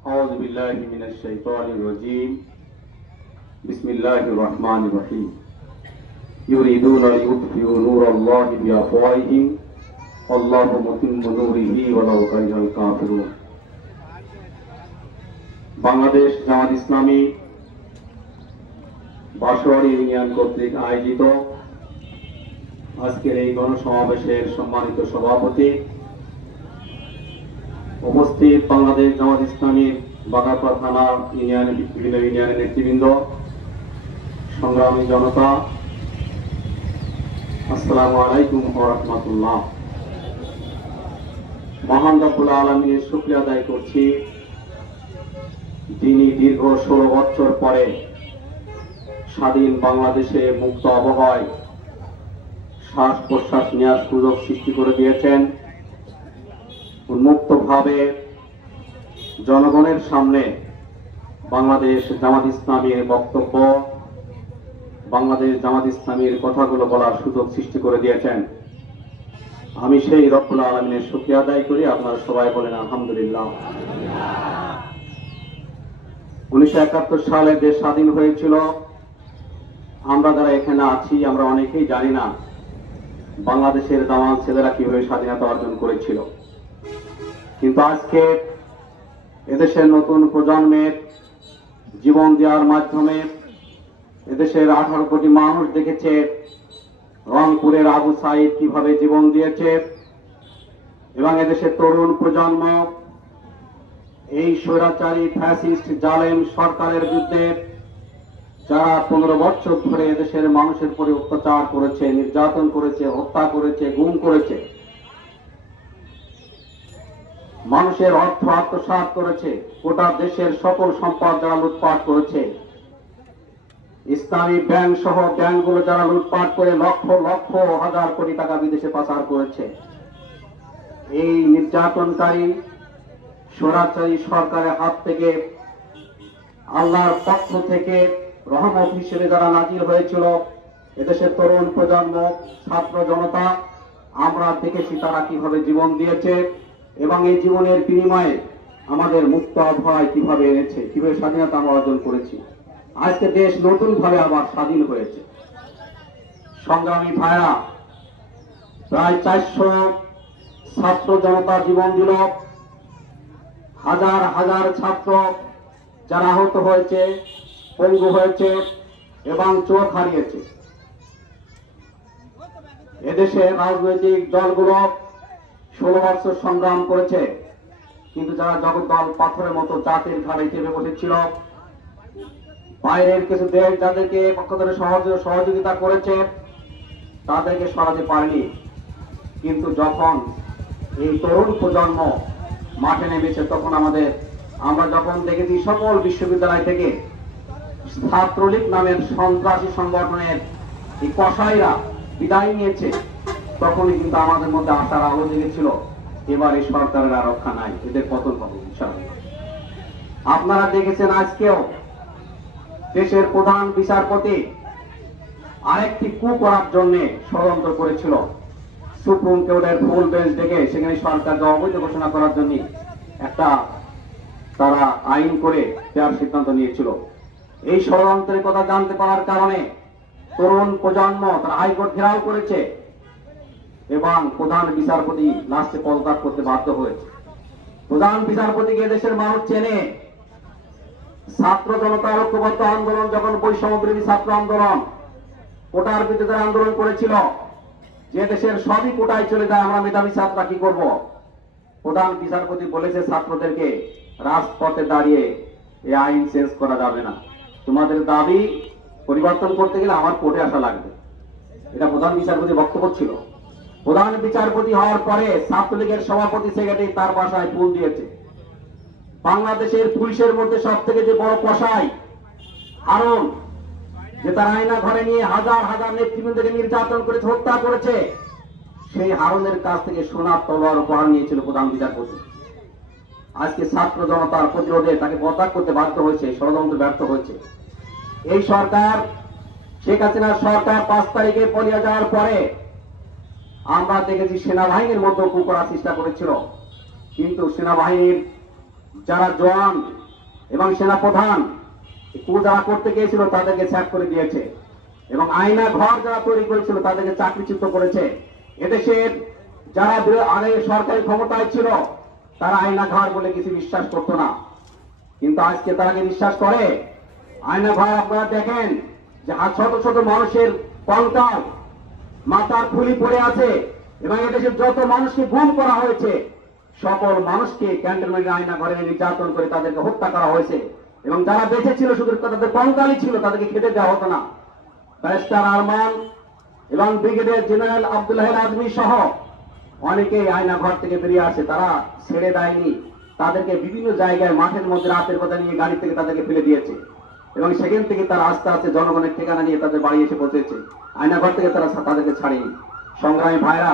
أعوذ بالله من الشيطان الرجيم بسم الله الرحمن الرحيم يريدون ليطفئوا نور الله بأفواههم والله متم نوره ولو كره الكافرون Bangladesh Jamaat Islami Bashbari union কর্তৃক আয়োজিত আজকের এই গণসমাবেশের সম্মানিত সভাপতি, উপস্থিত বাংলাদেশ জামাত ইসলামীর বাগারপাড়া থানা ইউনিয়নের বিভিন্ন ইউনিয়নের নেতৃবৃন্দ, সংগ্রামী জনতা, আসসালামু আলাইকুম ওয়া রাহমাতুল্লাহ। মহান রব্বুল আলামিনের শুকরিয়া আদায় করছি, যিনি দীর্ঘ 16 বছর পরে স্বাধীন বাংলাদেশে মুক্ত আবহাওয়ায় শ্বাস প্রশ্বাস নেওয়ার সুযোগ সৃষ্টি করে দিয়েছেন। উন্মুক্তভাবে জনগণের সামনে বাংলাদেশ জামাত ইসলামীর বক্তব্য, বাংলাদেশ জামাত ইসলামীর কথাগুলো বলার সুযোগ সৃষ্টি করে দিয়েছেন। আমি সেই রব্বুল আলামিনের শুকরিয়া আদায় করি। আপনারা সবাই বলেন আলহামদুলিল্লাহ। 1971 সালে দেশ স্বাধীন হয়েছিল। আমরা যারা এখানে আছি আমরা অনেকেই জানি না বাংলাদেশের জওয়ান ছেলেরা কিভাবে স্বাধীনতা অর্জন করেছিল। কিন্তু আজকে এদেশের নতুন প্রজন্মের জীবন দেওয়ার মাধ্যমে এদেশের 18 কোটি মানুষ দেখেছে রংপুরের আবু সাইদ কিভাবে জীবন দিয়েছে, এবং এদেশের তরুণ প্রজন্ম এই স্বৈরাচারী ফ্যাসিস্ট জালেম সরকারের বিরুদ্ধে যারা 15 বছর ধরে এদেশের মানুষের উপরে অত্যাচার করেছে, নির্যাতন করেছে, হত্যা করেছে, গুম করেছে, মানুষের অর্থ আত্মসাৎ করেছে, গোটা দেশের সকল সম্পদ যারা লুটপাট করেছে, ইসলামী ব্যাংক সহ ব্যাংকগুলো যারা লুটপাট করে লক্ষ লক্ষ হাজার কোটি টাকা বিদেশে পাচার করেছে, এই নির্যাতনকারী স্বৈরাচারী সরকারের হাত থেকে আল্লাহর পক্ষ থেকে রহমত হিসেবে যারা নাজিল হয়েছিল এদেশের তরুণ প্রজন্ম, ছাত্র জনতা, আমরা দেখেছি তারা কিভাবে জীবন দিয়েছে এবং এই জীবনের বিনিময়ে আমাদের মুক্ত আবহাওয়ায় কিভাবে এনেছে, কিভাবে স্বাধীনতা আমরা অর্জন করেছি। আজকে দেশ নতুন ভাবে আবার স্বাধীন হয়েছে। সংগ্রামী ভাইরা, প্রায় 400 ছাত্র জনতা জীবন দিল, হাজার হাজার ছাত্র যারা আহত হয়েছে, পঙ্গু হয়েছে এবং চোখ হারিয়েছে। এদেশে রাজনৈতিক দলগুলো 16 বছর সংগ্রাম করেছে, কিন্তু যারা জগৎ দল পাথরের মতো জাতির ঘাড়ে চেপে বসেছিল, বাইরের কিছু দেশ যাদেরকে পক্ষ থেকে সহযোগিতা করেছে তাদেরকে সরাতে পারেনি। কিন্তু যখন এই তরুণ প্রজন্ম মাঠে নেমেছে তখন আমরা যখন দেখেছি সকল বিশ্ববিদ্যালয় থেকে ছাত্রলীগ নামের সন্ত্রাসী সংগঠনের এই কসাইরা বিদায় নিয়েছে, তখনই কিন্তু আমাদের মধ্যে আশার আলো জেগেছিল এবার এই সরকারের আর রক্ষা নাই, এদের পতন হবে ইনশাআল্লাহ। আপনারা দেখেছেন আজকেও দেশের প্রধান বিচারপতি আরেকটি কু করার জন্য ষড়যন্ত্র করেছিল। সুপ্রিম কোর্টের ফুল বেঞ্চ ডেকে সেখানে সরকারকে অবৈধ ঘোষণা করার জন্য একটা তারা আইন করে দেওয়ার সিদ্ধান্ত নিয়েছিল। এই ষড়যন্ত্রের কথা জানতে পারার কারণে তরুণ প্রজন্ম তারা হাইকোর্ট ঘেরাও করেছে এবং প্রধান বিচারপতি লাস্টে পদত্যাগ করতে বাধ্য হয়েছে। প্রধান বিচারপতিকে দেশের মানুষ চেনে। ছাত্র জনতার ঐক্যবদ্ধ আন্দোলন, যখন বৈষম্য বিরোধী ছাত্র আন্দোলন, কোটার বিরুদ্ধে আন্দোলন করেছিল, যে দেশের সবই কোটায় চলে যায়, আমরা মেধাবী ছাত্ররা কি করব? প্রধান বিচারপতি বলেছে ছাত্রদেরকে রাজপথে দাঁড়িয়ে এই আইন চেঞ্জ করা যাবে না, তোমাদের দাবি পরিবর্তন করতে গেলে আমার কোর্টে আসা লাগবে। এটা প্রধান বিচারপতি বক্তব্য ছিল। প্রধান বিচারপতি হওয়ার পরে ছাত্রলীগের সভাপতি সেক্রেটারি তার বাসায় ফুল দিয়েছে। বাংলাদেশের পুলিশের মধ্যে সব থেকে যে বড় কসাই হারুন, যে তার আয়না ঘরে নিয়ে হাজার হাজার নেতৃবৃন্দকে নির্যাতন করেছে, হত্যা করেছে, সেই হারুনের কাছ থেকে সোনার তলোয়ার উপহার নিয়েছিল প্রধান বিচারপতি। আজকে ছাত্র জনতার প্রতিরোধে তাকে পদত্যাগ করতে বাধ্য হয়েছে, ষড়যন্ত্র ব্যর্থ হয়েছে। এই সরকার, শেখ হাসিনার সরকার 5 তারিখে পালিয়ে যাওয়ার পরে আমরা দেখেছি সেনাবাহিনীর মতো কু করার চেষ্টা করেছিল, কিন্তু সেনাবাহিনীর যারা জওয়ান এবং সেনাপ্রধান যারা করতে গিয়েছিল তাদেরকে স্যাক করে দিয়েছে, এবং আয়না ঘর যারা তৈরি করেছিল তাদেরকে চাকরিচ্যুত করেছে। এদেশের যারা আগে সরকারি ক্ষমতায় ছিল তারা আয়না ঘর বলে কিছু বিশ্বাস করতো না, কিন্তু আজকে তারা কি বিশ্বাস করে? আয়না ঘর আপনারা দেখেন যে ছোট ছোট মানুষের কঙ্কাল, মাথার খুলি পড়ে আছে, এবং এদেশের যত মানুষকে গুম করা হয়েছে সকল মানুষকে ক্যান্টনমেন্টের আয়না ঘরে নির্যাতন করে তাদেরকে হত্যা করা হয়েছে, এবং যারা বেঁচে ছিল শুধু তাদের কঙ্কালই ছিল, তাদেরকে খেতে দেওয়া হতো না। ব্যারিস্টার আরমান এবং ব্রিগেডিয়ার জেনারেল আব্দুল্লাহ আজমি সহ অনেকেই আয়না ঘর থেকে বেরিয়ে আসে, তারা ছেড়ে দেয়নি, তাদেরকে বিভিন্ন জায়গায় মাঠের মধ্যে রাতের কথা নিয়ে গাড়ি থেকে তাদেরকে ফেলে দিয়েছে, এবং সেখান থেকে তারা আস্তে আস্তে জনগণের ঠিকানা নিয়ে তাদের বাড়ি এসে পৌঁছেছে। আয়না ঘর থেকে তারা তাদেরকে ছাড়েনি। সংগ্রামী ভাইরা,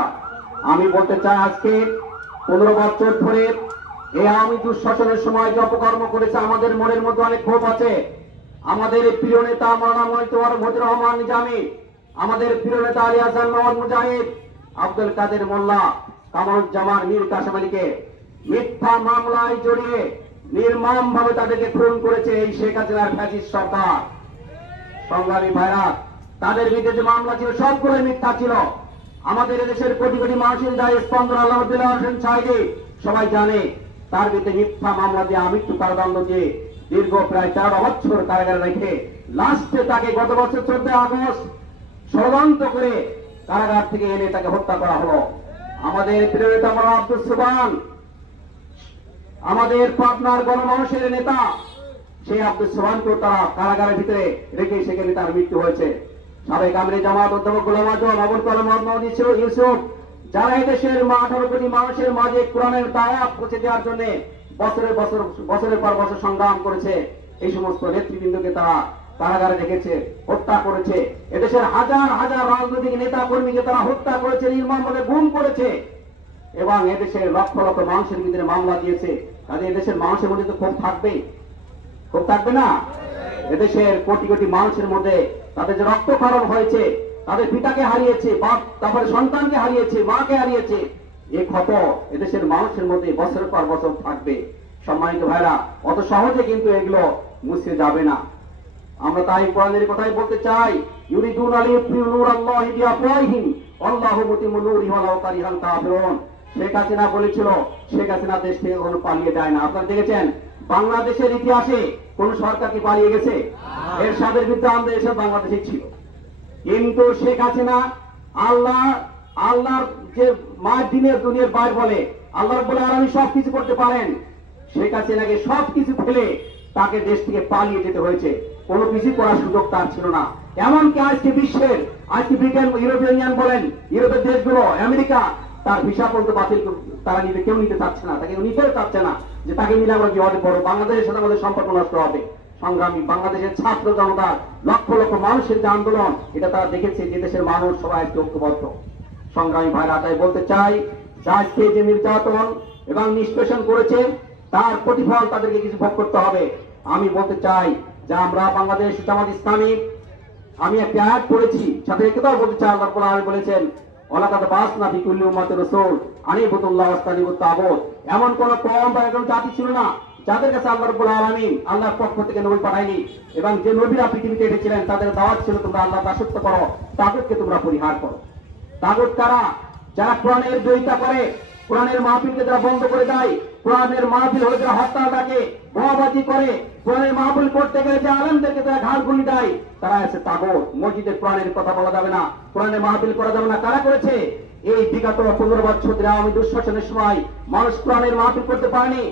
আমি বলতে চাই আজকে 15 বছর ধরে এই আওয়ামী দুঃশাসনের সময় যে অপকর্ম করেছে, আমাদের মনের মধ্যে অনেক ক্ষোভ আছে। আমাদের প্রিয় নেতা মাওলানা মতিউর রহমান নিজামী, আমাদের প্রিয় নেতা আলী হাসান মোহাম্মদ মুজাহিদ, আব্দুল কাদের মোল্লা, কামরুজ্জামান, মীর কাসেম আলীকে মিথ্যা মামলায় জড়িয়ে নির্মম ভাবে তাদেরকে খুন করেছে এই শেখ হাসিনার ফ্যাসিস্ট সরকার। সংগ্রামী ভাইরা, তাদের বিরুদ্ধে যে মামলা ছিল সবগুলোই মিথ্যা ছিল। আমাদের দেশের কোটি কোটি মানুষের দায় স্পন্দন আল্লাহুদ্দিল্লাহ হোসেন সাইদি সবাই জানে, তার বিরুদ্ধে মিথ্যা মামলা দিয়ে আমৃত্যু কারাদণ্ড দিয়ে দীর্ঘ প্রায় 13 বছর কারাগারে রেখে লাস্টে তাকে গত বছর 14 আগস্ট ষড়যন্ত্র করে কারাগার থেকে এনে তাকে হত্যা করা হলো। আমাদের প্রিয় নেতা মাওলানা আব্দুস সুবহান, আমাদের পাবনার গণমানুষের নেতা, সেই আব্দুস সুবহানকে তারা কারাগারের ভিতরে রেখে সেখানে তার মৃত্যু হয়েছে। সাবেক আমিরে জামাত অধ্যাপক গোলাম আজম, আবুল কালাম মোহাম্মদ ইউসুফ, যারা এদেশের 18 কোটি মানুষের মাঝে কোরআনের দাওয়াত পৌঁছে দেওয়ার জন্য বছরের পর বছর সংগ্রাম করেছে, এই সমস্ত নেতৃবৃন্দকে তারা কারাগারে রেখেছে, হত্যা করেছে। এদেশের হাজার হাজার রাজনৈতিক নেতা কর্মীকে তারা হত্যা করেছে, নির্মমভাবে গুম করেছে, এবং এদেশের লক্ষ লক্ষ মানুষের ভিতরে মামলা দিয়েছে। কাজে এদেশের মানুষের মধ্যে তো ক্ষোভ থাকবেই, ক্ষোভ থাকবে না? এদেশের কোটি কোটি মানুষের মধ্যে তাদের যে রক্তক্ষরণ হয়েছে, তাদের পিতাকে হারিয়েছে, তারপরে সন্তানকে হারিয়েছে, মাকে হারিয়েছে, এই ক্ষত এদেশের মানুষের মধ্যে বছরের পর বছর থাকবে। সম্মানিত ভাইরা, অত সহজে কিন্তু এগুলো মুছে যাবে না। আমরা তাই কোরআনের কথাই বলতে চাই, ইউরিদুনা লিইউতফিউ নূরাল্লাহি বিআফওয়াহিহিম ওয়াল্লাহু মুতিম্মু নূরিহি ওয়ালাউ কারিহাল কাফিরুন। শেখ হাসিনা বলেছিল, শেখ হাসিনা দেশ থেকে কোনো পালিয়ে যায় না। আপনারা দেখেছেন বাংলাদেশের ইতিহাসে কোন সরকার কি পালিয়ে গেছে? এরশাদের বিরুদ্ধে আমাদের এসব বাংলাদেশে ছিল, কিন্তু শেখ হাসিনা আল্লাহর যে মায়ের দিনের দুনিয়ার বাইর বলে, আল্লাহ রাব্বুল আলামিন সবকিছু করতে পারেন। শেখ হাসিনাকে সবকিছু ফেলে তাকে দেশ থেকে পালিয়ে যেতে হয়েছে, কোনো কিছু করার সুযোগ তার ছিল না। এমনকি আজকে বিশ্বের, আজকে ব্রিটেন, ইউরোপিয়ান ইউনিয়ন বলেন, ইউরোপের দেশগুলো, আমেরিকা, তার ভিসা পর্যন্ত বাতিল, তারা কেউ নিতে চাচ্ছে না, তাকে নিতেও চাচ্ছে না, যে তাকে নিলে আমরা বিপদে পড়ব, বাংলাদেশের সাথে আমাদের সম্পর্ক নষ্ট হবে। সংগ্রামী বাংলাদেশের ছাত্র জনতা, লক্ষ লক্ষ মানুষের যে আন্দোলন, এটা তারা দেখেছে যে দেশের মানুষ সবাই আজকে ঐক্যবদ্ধ। সংগ্রামী ভাইরা, তাই বলতে চাই যে আজকে যে নির্যাতন এবং নিষ্পেষণ করেছে তার প্রতিফল তাদেরকে কিছু ভোগ করতে হবে। আমি বলতে চাই যে আমরা বাংলাদেশ জামাত ইসলামী, আমি একটা আয়াত পড়েছি, সাথে একটাও বলতে চাই, আল্লাহ কোরআনে বলেছেন, ওয়ালাকাদ বাসনা ফি কুল্লি উম্মাতির রাসূল আন ইবুদুল্লাহ ওয়াস্তানিবুত তাগুত। এমন কোন কওম বা একজন জাতি ছিল না যাদের কাছে আল্লাহ রাব্বুল আলামিন আল্লাহর পক্ষ থেকে নবী পাঠায়নি, এবং যে নবীরা পৃথিবীতে এসেছিলেন তাদের দাওয়াত ছিল তোমরা আল্লাহর দাসত্ব করো, তাগুতকে তোমরা পরিহার করো। তাগুত কারা? যারা কোরআনের বিরোধিতা করে, কোরআনের মাহফিলকে যারা বন্ধ করে দেয়, কোরআনের মাহফিল হলে যারা হত্যা ডাকে, বোমাবাজি করে, কোরআনের মাহফিল করতে গেলে যে আলেমদেরকে তারা ঘাড় গুলি দেয়, তারা আছে তাগুত। মসজিদে কোরআনের কথা বলা যাবে না, কোরআনের মাহফিল করা যাবে না। কারা করেছে? এই বিগত 15 বছর ধরে আওয়ামী দুঃশাসনের সময় মানুষ কোরআনের মাহফিল করতে পারেনি।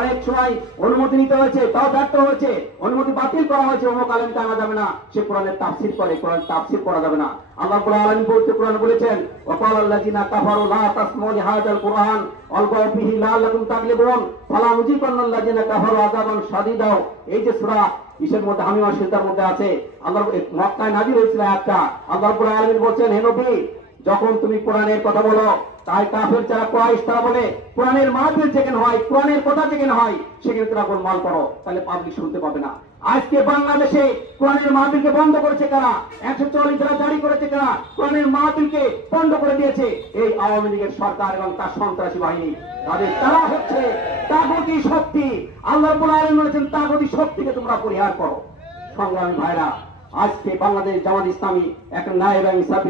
অনেক সময় অনুমতি নিতে হয়েছে, তাও ব্যর্থ হয়েছে, অনুমতি বাতিল করা হয়েছে, অমুক আলেমকে আনা যাবে না, সে কোরআনের তাফসীর করে, কোরআন তাফসীর করা যাবে না। আল্লাহ রাব্বুল আলামিন পবিত্র কোরআনে বলেছেন, ওয়াকালাল্লাযিনা কাফারু লা তাসমাউ লিহাযাল কুরআন ওয়ালগাউ ফিহি লাআল্লাকুম তাগলিবুন ফালা নুযিকান্নাল্লাযিনা কাফারু আযাবান শাদীদা। এই যে সূরা ইসের মধ্যে হামিম সিদ্ধার মধ্যে আছে, আল্লাহ মক্কায় নাযিল হয়েছিল একটা। আল্লাহ রাব্বুল আলামিন বলেন, হে নবী, যখন তুমি কোরআনের কথা বলো, তাই কাফের যারা কুরাইশ তারা বলে কোরআনের মাহফিল যেখানে হয়, কোরআনের কথা যেখানে হয়, সেখানে তোরা গোলমাল করো, তাহলে পাবলিক শুনতে পাবে না। আজকে বাংলাদেশে কোরআনের মাহফিলকে বন্ধ করেছে কারা? 144 ধারা জারি করেছে কারা? কোরআনের মাহফিলকে বন্ধ করে দিয়েছে এই আওয়ামী লীগের সরকার এবং তার সন্ত্রাসী বাহিনী। তারা হচ্ছে তাগতি শক্তি। আল্লাহ রাব্বুল আলামিন বলেছেন তাগতি শক্তিকে তোমরা পরিহার করো। সংগ্রামী ভাইরা, আজকে বাংলাদেশ জামাত ইসলামী একটা ন্যায় এবং ইনসাফ